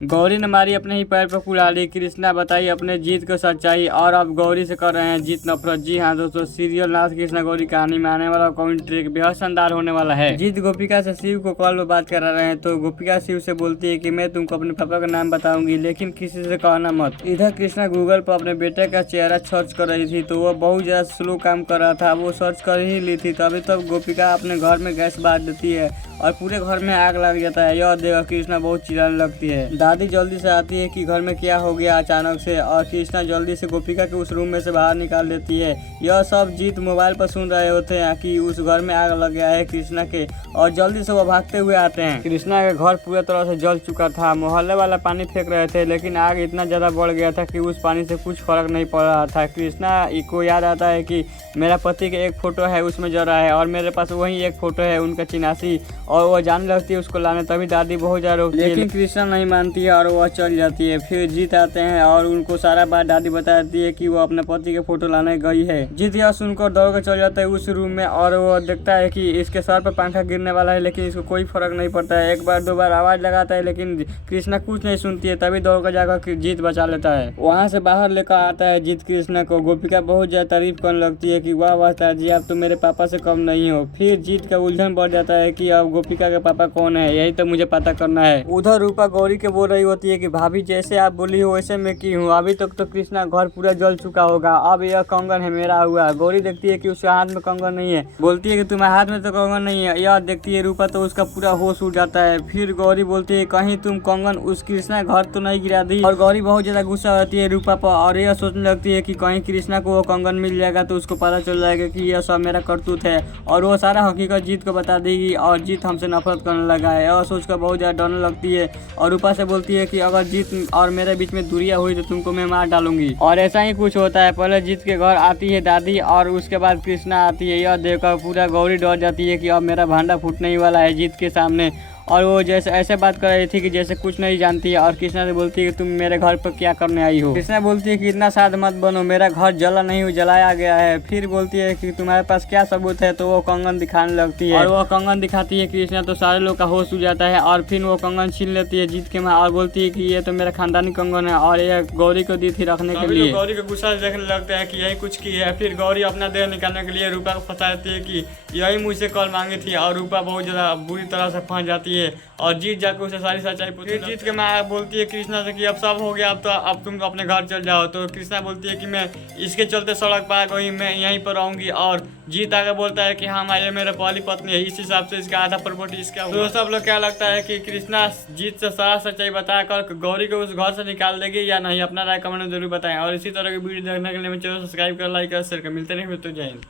गौरी ने मारी अपने ही पैर पर कुल्हाड़ी। कृष्णा बताई अपने जीत को सच्चाई और अब गौरी से कर रहे हैं जीत नफरत। जी हाँ दोस्तों, सीरियल नाथ कृष्णा गौरी कहानी में आने वाला कॉमेडी ट्रिक बेहद शानदार होने वाला है। जीत गोपिका से शिव को कॉल पर बात करा रहे हैं तो गोपिका शिव से बोलती है कि मैं तुमको अपने पापा का नाम बताऊंगी लेकिन किसी से कहना मत। इधर कृष्णा गूगल पर अपने बेटे का चेहरा सर्च कर रही थी तो वह बहुत ज्यादा स्लो काम कर रहा था। वो सर्च कर ही ली थी तभी तब गोपिका अपने घर में गैस बांट देती है और पूरे घर में आग लग जाता है। यह देखकर कृष्णा बहुत चिल्लाने लगती है। दादी जल्दी से आती है कि घर में क्या हो गया अचानक से, और कृष्णा जल्दी से गोपिका के उस रूम में से बाहर निकाल देती है। यह सब जीत मोबाइल पर सुन रहे होते हैं कि उस घर में आग लग गया है कृष्णा के, और जल्दी से वो भागते हुए आते हैं। कृष्णा का घर पूरी तरह से जल चुका था। मोहल्ले वाला पानी फेंक रहे थे लेकिन आग इतना ज्यादा बढ़ गया था कि उस पानी से कुछ फर्क नहीं पड़ रहा था। कृष्णा को याद आता है कि मेरा पति का एक फोटो है उसमें जल रहा है और मेरे पास वही एक फोटो है उनका चिनासी, और वो जाने लगती है उसको लाने। तभी दादी बहुत ज्यादा रोकती है लेकिन कृष्णा नहीं मानती है और वह चल जाती है। फिर जीत आते हैं और उनको सारा बात दादी बताती है कि वो अपने पति के फोटो लाने गई है। जीत यह सुनकर दौड़ कर चल जाता है उस रूम में और वो देखता है कि इसके सर पर पंखा गिरने वाला है लेकिन इसको कोई फर्क नहीं पड़ता है। एक बार दो बार आवाज लगाता है लेकिन कृष्णा कुछ नहीं सुनती है। तभी दौड़ कर जाकर जीत बचा लेता है। वहाँ से बाहर लेकर आता है जीत कृष्णा को। गोपिका बहुत ज्यादा तारीफ करने लगती है कि वाह वाह ताजी, आप तो मेरे पापा से कम नहीं हो। फिर जीत का उलझन बढ़ जाता है कि अब गोपिका के पापा कौन है, यही तो मुझे पता करना है। उधर रूपा गौरी के बोल रही होती है कि भाभी जैसे आप बोली हो वैसे मैं की हूँ। अभी तक तो कृष्णा घर पूरा जल चुका होगा, अब यह कंगन है मेरा हुआ। गौरी देखती है कि उसके हाथ में कंगन नहीं है, बोलती है कि तुम्हारे हाथ में तो कंगन नहीं है। यह देखती है रूपा तो उसका पूरा होश उड़ जाता है। फिर गौरी बोलती है कहीं तुम कंगन उस कृष्णा घर तो नहीं गिरा दी, और गौरी बहुत ज्यादा गुस्सा होती है रूपा पर और यह सोचने लगती है कि कहीं कृष्णा को वो कंगन मिल जाएगा तो उसको पता चल जाएगा कि यह सब मेरा करतूत है और वो सारा हकीकत जीत को बता देगी और जीत हमसे नफरत करने लगा है। और सोचकर बहुत ज्यादा डरने लगती है और रूपा से बोलती है कि अगर जीत और मेरे बीच में दूरियां हुई तो तुमको मैं मार डालूंगी। और ऐसा ही कुछ होता है। पहले जीत के घर आती है दादी और उसके बाद कृष्णा आती है। यह देखकर पूरा गौरी डर जाती है कि अब मेरा भांडा फूटने ही वाला है जीत के सामने, और वो जैसे ऐसे बात कर रही थी कि जैसे कुछ नहीं जानती है। और कृष्णा से बोलती है कि तुम मेरे घर पर क्या करने आई हो। कृष्णा बोलती है कि इतना साध मत बनो, मेरा घर जला नहीं जलाया गया है। फिर बोलती है कि तुम्हारे पास क्या सबूत है, तो वो कंगन दिखाने लगती है और वो कंगन दिखाती है कृष्णा तो सारे लोग का होश उड़ जाता है। और फिर वो कंगन छीन लेती है जीत के माँ और बोलती है कि ये तो मेरा खानदानी कंगन है और ये गौरी को दी थी रखने के लिए। गौरी को गुस्सा देखने लगता है कि यही कुछ की है। फिर गौरी अपना देह निकालने के लिए रूपा को फंसा देती है कि यही मुझसे कॉल मांगी थी, और रूपा बहुत ज्यादा बुरी तरह से फंस जाती है और जीत जाकर उसे सारी सच्चाई पूछती है। जीत के माँ बोलती है कृष्णा से कि अब सब हो गया, अब तुम अपने घर चल जाओ। तो कृष्णा बोलती है कि मैं इसके चलते सड़क पर आ गई, मैं यहीं पर रहूंगी। और जीत आगे बोलता है कि हाँ ये मेरा पहली पत्नी है, इस हिसाब से इसका आधा प्रॉपर्टी इसका हुआ। तो सब लोग क्या लगता है कि कृष्णा जीत से सारा सच्चाई बताकर गौरी को उस घर से निकाल देगी या नहीं? अपना राय कमेंट में जरूर बताएं और इसी तरह की वीडियो देखने के लिए चैनल सब्सक्राइब कर, लाइक कर, शेयर कर। मिलते नहीं तो जय हिंद।